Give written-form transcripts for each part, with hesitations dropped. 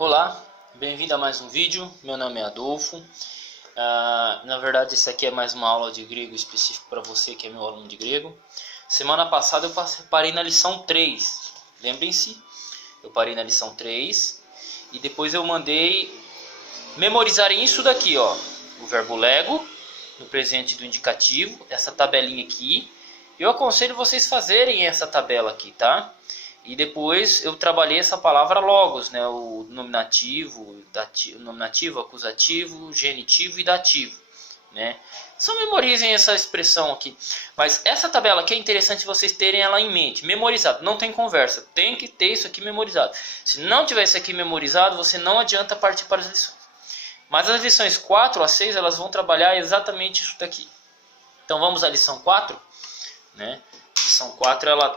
Olá, bem-vindo a mais um vídeo. Meu nome é Adolfo. Na verdade, isso aqui é mais uma aula de grego específico para você que é meu aluno de grego. Semana passada eu parei na lição 3. Lembrem-se, eu parei na lição 3 e depois eu mandei memorizarem isso daqui, ó. O verbo lego, no presente do indicativo, essa tabelinha aqui. Eu aconselho vocês fazerem essa tabela aqui, tá? E depois eu trabalhei essa palavra logos, né? O nominativo, nominativo, acusativo, genitivo e dativo, né? Só memorizem essa expressão aqui. Mas essa tabela aqui é interessante vocês terem ela em mente, memorizado. Não tem conversa, tem que ter isso aqui memorizado. Se não tiver isso aqui memorizado, você não adianta partir para as lições. Mas as lições 4 a 6, elas vão trabalhar exatamente isso daqui. Então vamos à lição 4, né? Lição 4, ela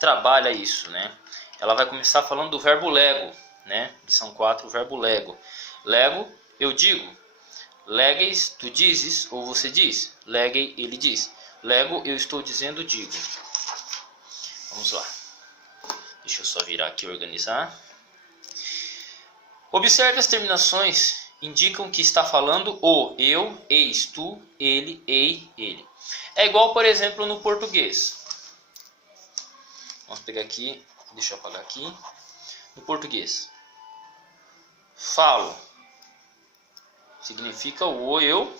trabalha isso, né? Ela vai começar falando do verbo lego, né? Lição 4, o verbo lego. Lego, eu digo. Legues, tu dizes ou você diz. Legue, ele diz. Lego, eu estou dizendo, digo. Vamos lá. Deixa eu só virar aqui e organizar. Observe as terminações, indicam que está falando o, eu, eis, tu, ele, ei, ele. É igual, por exemplo, no português. Vamos pegar aqui, deixa eu apagar aqui. No português, falo significa o eu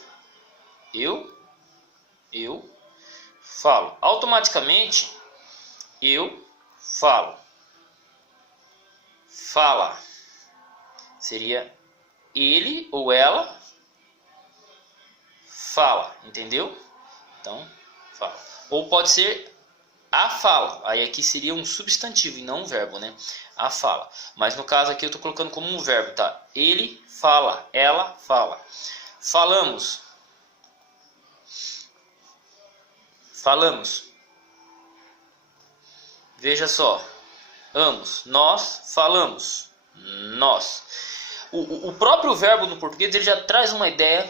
falo. Automaticamente, eu falo. Fala seria ele ou ela fala, entendeu? Então, fala. Ou pode ser a fala, aí aqui seria um substantivo e não um verbo, né? A fala. Mas no caso aqui eu estou colocando como um verbo, tá? Ele fala, ela fala. Falamos. Falamos. Veja só. Ambos. Nós falamos. Nós. O próprio verbo no português ele já traz uma ideia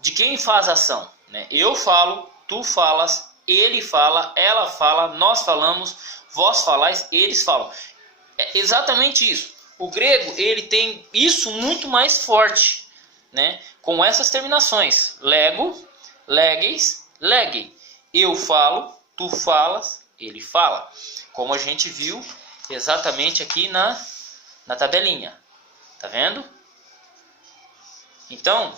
de quem faz a ação, né? Eu falo, tu falas, ele fala, ela fala, nós falamos, vós falais, eles falam. É exatamente isso. O grego ele tem isso muito mais forte, né? Com essas terminações. Lego, leges, legue. Eu falo, tu falas, ele fala. Como a gente viu exatamente aqui na tabelinha. Tá vendo? Então,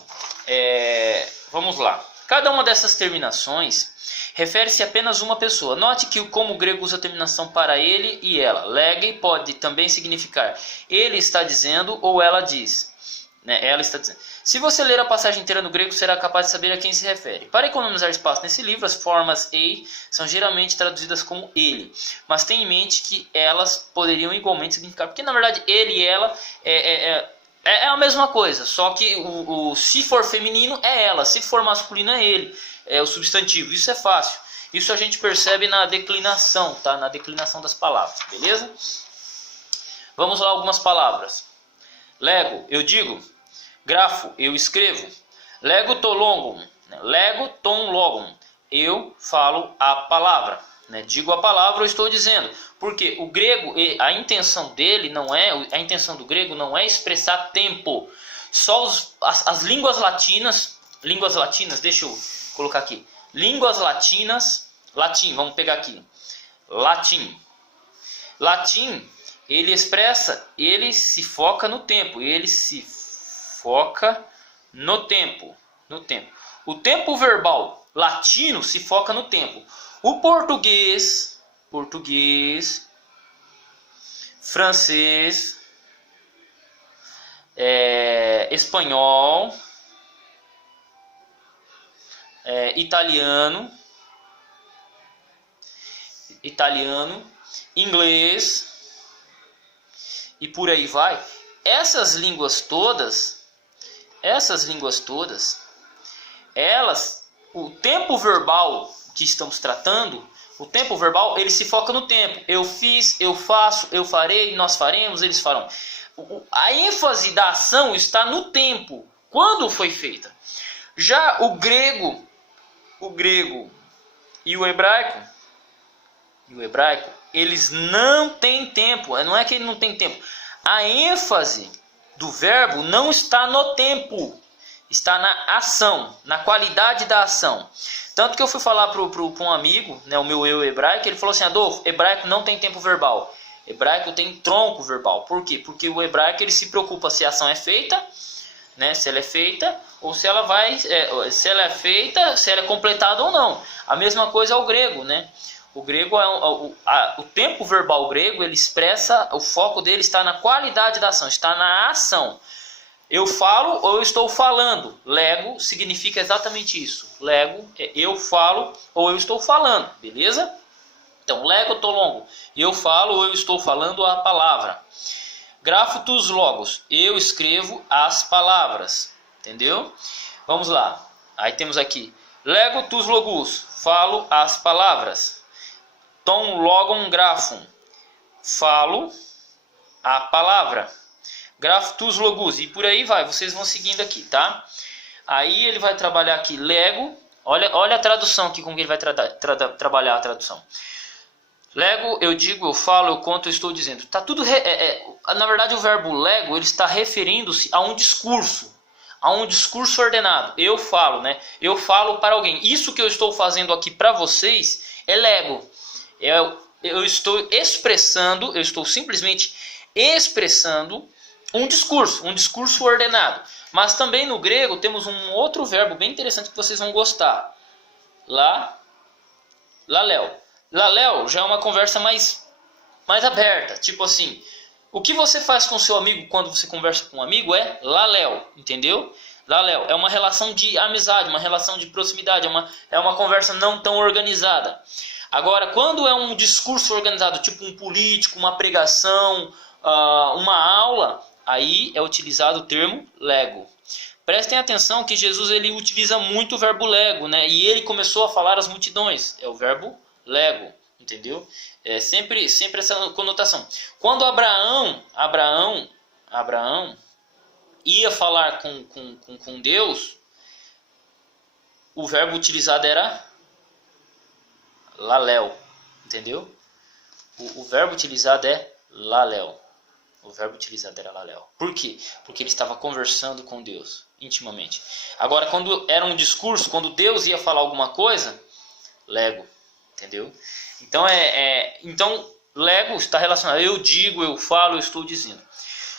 vamos lá. Cada uma dessas terminações refere-se a apenas uma pessoa. Note que como o grego usa a terminação para ele e ela. Lege pode também significar ele está dizendo ou ela diz. Né? Ela está dizendo. Se você ler a passagem inteira no grego, será capaz de saber a quem se refere. Para economizar espaço nesse livro, as formas ei são geralmente traduzidas como ele. Mas tenha em mente que elas poderiam igualmente significar. Porque na verdade ele e ela é a mesma coisa, só que se for feminino é ela, se for masculino é ele, é o substantivo. Isso é fácil. Isso a gente percebe na declinação, tá? Na declinação das palavras, beleza? Vamos lá algumas palavras. Lego, eu digo. Grafo, eu escrevo. Lego to longum, lego tom logum. Eu falo a palavra. Né? Digo a palavra, eu estou dizendo. Porque o grego, a intenção dele não é, a intenção do grego não é expressar tempo. Só as línguas latinas, deixa eu colocar aqui. Línguas latinas, latim, vamos pegar aqui. Latim, ele expressa, ele se foca no tempo, no tempo. O tempo verbal latino se foca no tempo. O português, francês, espanhol, italiano, inglês e por aí vai. Essas línguas todas, elas, o tempo verbal que estamos tratando, o tempo verbal, ele se foca no tempo. Eu fiz, eu faço, eu farei, nós faremos, eles farão. A ênfase da ação está no tempo, quando foi feita. Já o grego e o hebraico, eles não têm tempo. Não é que ele não tem tempo. A ênfase do verbo não está no tempo, está na ação, na qualidade da ação. Tanto que eu fui falar para um amigo, né, o meu eu hebraico, ele falou assim: Adolfo, hebraico não tem tempo verbal. Hebraico tem tronco verbal. Por quê? Porque o hebraico ele se preocupa se a ação é feita, né, se ela é feita, ou se ela vai, se ela é feita, se ela é completada ou não. A mesma coisa é o grego, né? O grego o tempo verbal grego, ele expressa, o foco dele está na qualidade da ação, está na ação. Eu falo ou eu estou falando. Lego significa exatamente isso. Lego é eu falo ou eu estou falando, beleza? Então, lego to longo, eu falo ou eu estou falando a palavra. Grafo tus logos, eu escrevo as palavras, entendeu? Vamos lá. Aí temos aqui, lego tus logos, falo as palavras. Tom logon grafum, falo a palavra. Grafo tus logos, e por aí vai, vocês vão seguindo aqui, tá? Aí ele vai trabalhar aqui, lego, olha a tradução aqui, como que ele vai trabalhar a tradução. Lego, eu digo, eu falo, eu conto, eu estou dizendo. Tá tudo na verdade, o verbo lego ele está referindo-se a um discurso ordenado. Eu falo, né? Eu falo para alguém. Isso que eu estou fazendo aqui para vocês é lego. Eu estou expressando, eu estou simplesmente expressando um discurso ordenado. Mas também no grego temos um outro verbo bem interessante que vocês vão gostar. Laléu. Laléu já é uma conversa mais aberta. Tipo assim, o que você faz com seu amigo quando você conversa com um amigo é laléu, entendeu? Laléu é uma relação de amizade, uma relação de proximidade, é uma conversa não tão organizada. Agora, quando é um discurso organizado, tipo um político, uma pregação, uma aula, aí é utilizado o termo lego. Prestem atenção que Jesus ele utiliza muito o verbo lego, né? E ele começou a falar às multidões. É o verbo lego, entendeu? É sempre essa conotação. Quando Abraão ia falar com Deus, o verbo utilizado era laléu, entendeu? O verbo utilizado é laléu. O verbo utilizado era laléu. Por quê? Porque ele estava conversando com Deus intimamente. Agora, quando era um discurso, quando Deus ia falar alguma coisa, lego, entendeu? Então, lego está relacionado. Eu digo, eu falo, eu estou dizendo.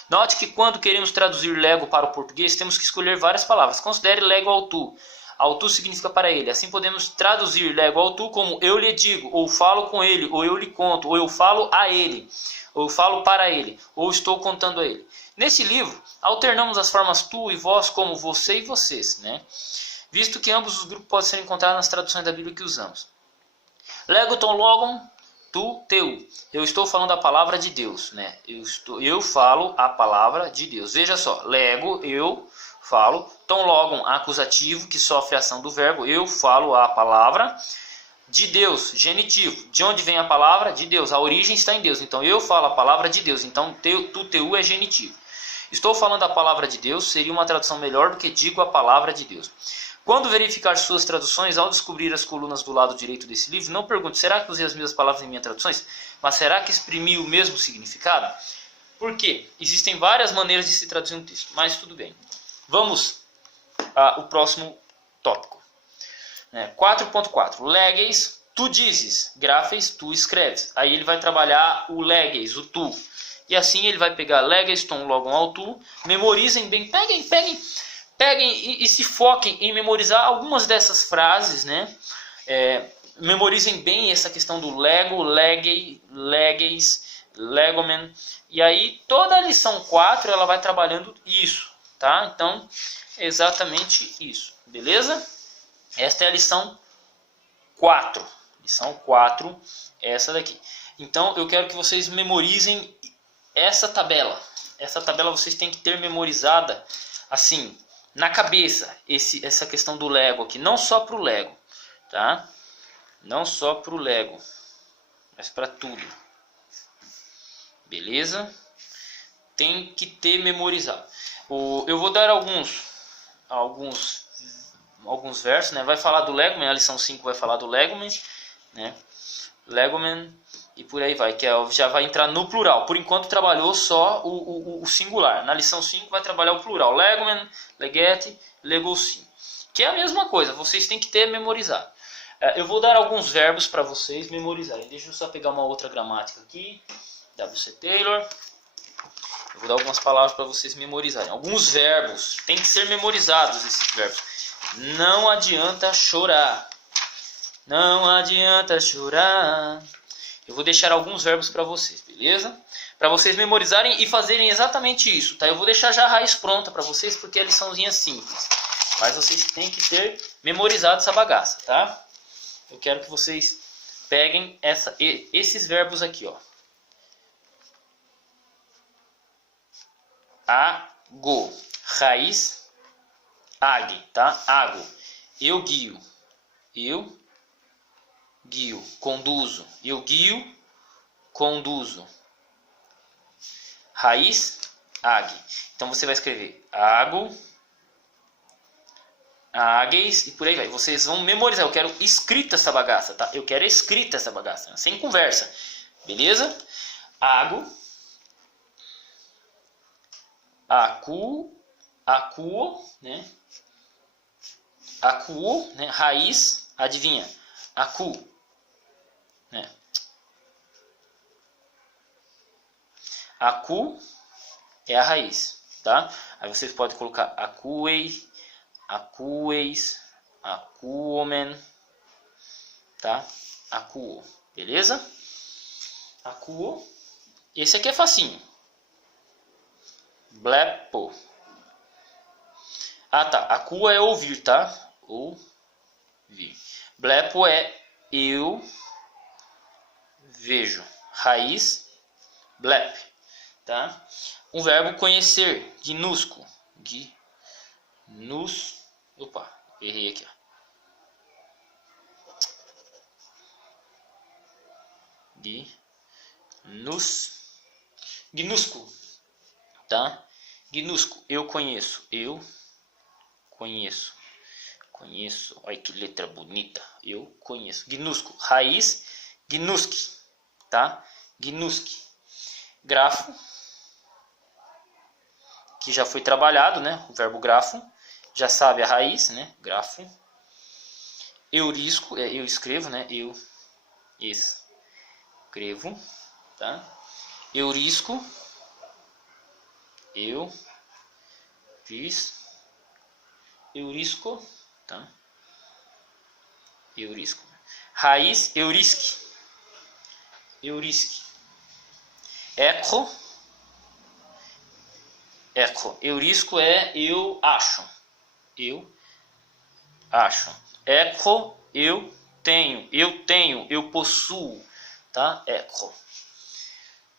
Note que quando queremos traduzir lego para o português, temos que escolher várias palavras. Considere lego ao tu. Ao tu significa para ele. Assim podemos traduzir lego ao tu como eu lhe digo, ou falo com ele, ou eu lhe conto, ou eu falo a ele, ou eu falo para ele, ou estou contando a ele. Nesse livro, alternamos as formas tu e vós como você e vocês, né? Visto que ambos os grupos podem ser encontrados nas traduções da Bíblia que usamos. Lego ton logon tu teu. Eu estou falando a palavra de Deus, né? Eu falo a palavra de Deus. Veja só, lego, eu falo, ton logon, acusativo que sofre a ação do verbo, eu falo a palavra de Deus, genitivo. De onde vem a palavra? De Deus. A origem está em Deus. Então eu falo a palavra de Deus. Então tu teu é genitivo. Estou falando a palavra de Deus seria uma tradução melhor do que digo a palavra de Deus. Quando verificar suas traduções, ao descobrir as colunas do lado direito desse livro, não pergunte, será que usei as mesmas palavras em minhas traduções? Mas será que exprimi o mesmo significado? Por quê? Existem várias maneiras de se traduzir um texto, mas tudo bem. Vamos ao próximo tópico. 4.4. Leges, tu dizes. Grafes, tu escreves. Aí ele vai trabalhar o leges, o tu. E assim ele vai pegar leges, tom, logon ao tu. Memorizem bem. Peguem e se foquem em memorizar algumas dessas frases, né? Memorizem bem essa questão do lego, leges, legomen. E aí toda a lição 4 ela vai trabalhando isso, tá? Então, exatamente isso, beleza? Esta é a lição 4. Lição 4 é essa daqui. Então, eu quero que vocês memorizem essa tabela. Essa tabela vocês têm que ter memorizada, assim, na cabeça, essa questão do lego aqui. Não só para o lego, tá? Não só para o lego, mas para tudo. Beleza? Tem que ter memorizado. Eu vou dar alguns versos, né? Vai falar do legomen, a lição 5 vai falar do legomen, né? Legomen, e por aí vai, que já vai entrar no plural. Por enquanto trabalhou só o singular. Na lição 5 vai trabalhar o plural. Legomen, leget, legousin. Que é a mesma coisa, vocês têm que ter memorizado. Eu vou dar alguns verbos para vocês memorizarem. Deixa eu só pegar uma outra gramática aqui. W.C. Taylor. Eu vou dar algumas palavras para vocês memorizarem. Alguns verbos. Tem que ser memorizados esses verbos. Não adianta chorar. Não adianta chorar. Eu vou deixar alguns verbos para vocês, beleza? Para vocês memorizarem e fazerem exatamente isso, tá? Eu vou deixar já a raiz pronta para vocês, porque é liçãozinha simples. Mas vocês têm que ter memorizado essa bagaça, tá? Eu quero que vocês peguem esses verbos aqui, ó. Ago, raiz, ag, tá? Ago, eu guio, conduzo, eu guio, conduzo. Raiz, ag. Então você vai escrever ago, agues e por aí vai. Vocês vão memorizar. Eu quero escrita essa bagaça, tá? Eu quero escrita essa bagaça, sem conversa. Beleza? Ago, acuo, né? Acuo, né? Raiz, adivinha? Acu, né? Acu é a raiz, tá? Aí vocês podem colocar acueis, acuomen, tá? Acuo, beleza? Acuo. Esse aqui é facinho. Blepo. Ah, tá. Acuo é ouvir, tá? Ouvir. Blepo é eu vejo. Raiz, blep, tá? Um verbo conhecer, gnusco. Opa, errei aqui, ó. Gnusco, tá? Gnusco, eu conheço. Olha que letra bonita. Eu conheço. Gnusco, raiz, gnuski, tá? Gnuski. Grafo, que já foi trabalhado, né? O verbo grafo, já sabe a raiz, né? Grafo. Eurisco, eu escrevo, né? Eu escrevo, tá? Eurisco, eurisco, tá? Eurisco. Raiz, eurisque. Eco. Eurisco é eu acho. Eco, eu tenho, eu possuo, tá? Eco.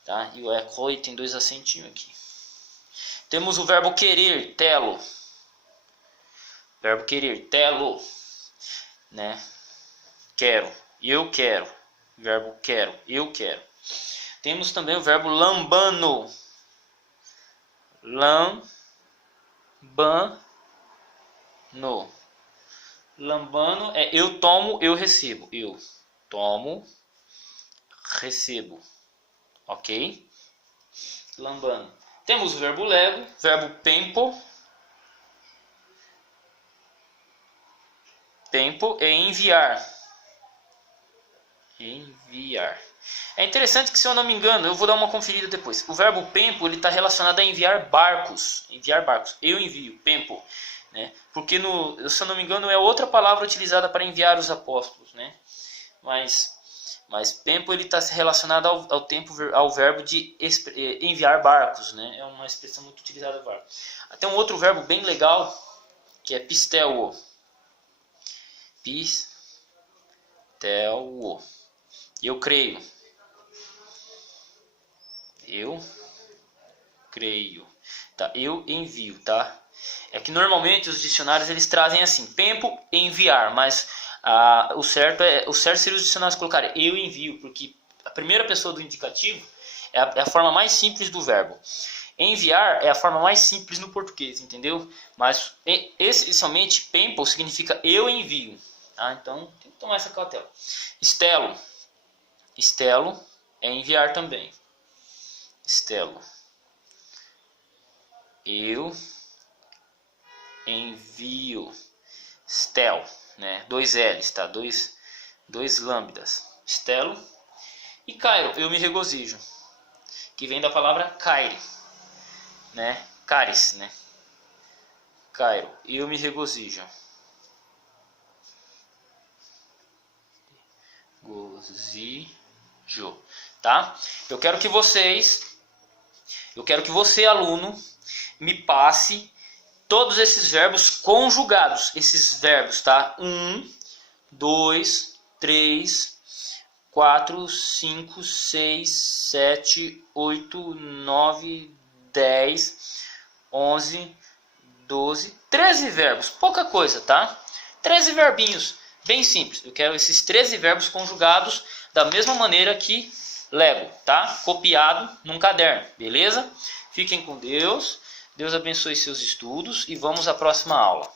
Tá? E o eco tem dois acentinhos aqui. Temos o verbo querer, telo. Verbo querer, telo, né? Quero, eu quero. Verbo quero, eu quero. Temos também o verbo lambano. Lambano é eu tomo, eu recebo. Eu tomo, recebo. Ok? Lambano. Temos o verbo lego, verbo pempo. Pempo é enviar. É interessante que, se eu não me engano, eu vou dar uma conferida depois. O verbo pempo ele está relacionado a enviar barcos. Eu envio, pempo, né? Porque se eu não me engano é outra palavra utilizada para enviar os apóstolos, né? Mas pempo ele está relacionado ao verbo de enviar barcos, né? É uma expressão muito utilizada. Até um outro verbo bem legal que é pisteuo. Eu creio. Tá? Eu envio, tá? É que normalmente os dicionários eles trazem assim, pempo, enviar, mas o certo seria os dicionários colocarem eu envio, porque a primeira pessoa do indicativo é a forma mais simples do verbo. Enviar é a forma mais simples no português, entendeu? Mas essencialmente pempo significa eu envio, tá? Então tem que tomar essa cautela. Estelo, é enviar também. Stelo. Eu envio. Stel, né? 2 L's, tá? Dois lambdas. Stelo. E cairo, eu me regozijo. Que vem da palavra caire, né? Caris, né? Cairo, eu me regozijo. Gozijo, tá? Eu quero que você, aluno, me passe todos esses verbos conjugados. Esses verbos, tá? 1, 2, 3, 4, 5, 6, 7, 8, 9, 10, 11, 12, 13 verbos. Pouca coisa, tá? 13 verbinhos, bem simples. Eu quero esses 13 verbos conjugados da mesma maneira que Lego, tá? Copiado num caderno, beleza? Fiquem com Deus. Deus abençoe seus estudos e vamos à próxima aula.